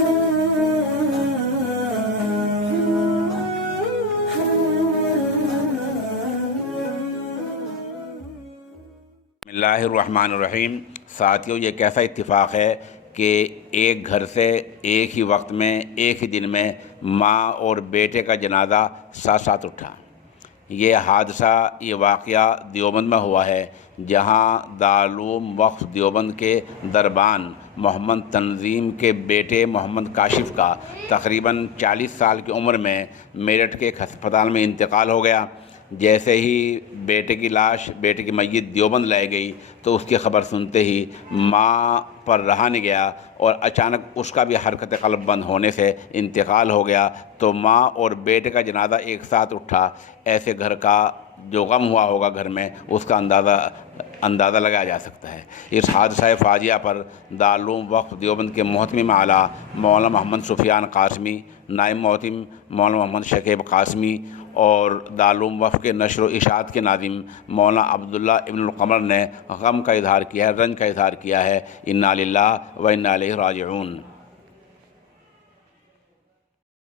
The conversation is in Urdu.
بسم اللہ الرحمن الرحیم۔ ساتھیوں، یہ کیسا اتفاق ہے کہ ایک گھر سے ایک ہی وقت میں ایک ہی دن میں ماں اور بیٹے کا جنازہ ساتھ ساتھ اٹھا۔ یہ حادثہ، یہ واقعہ دیوبند میں ہوا ہے، جہاں دارالعلوم وقف دیوبند کے دربان محمد تنظیم کے بیٹے محمد کاشف کا تقریباً 40 سال کی عمر میں میرٹھ کے ایک ہسپتال میں انتقال ہو گیا۔ جیسے ہی بیٹے کی لاش، بیٹے کی میت دیوبند لائی گئی تو اس کی خبر سنتے ہی ماں پر رہا نہیں گیا، اور اچانک اس کا بھی حرکت قلب بند ہونے سے انتقال ہو گیا۔ تو ماں اور بیٹے کا جنازہ ایک ساتھ اٹھا۔ ایسے گھر کا جو غم ہوا ہوگا گھر میں، اس کا اندازہ لگایا جا سکتا ہے۔ اس حادثہ فاجعہ پر دارالعلوم وقف دیوبند کے محتمم اعلیٰ مولانا محمد سفیان قاسمی، نائب محتمم مولانا محمد شکیب قاسمی اور دارالعلوم وقف کے نشر و اشاعت کے ناظم مولانا عبداللہ ابن القمر نے غم کا اظہار کیا ہے، رنج کا اظہار کیا ہے۔ انا للہ و انا الیہ راجعون۔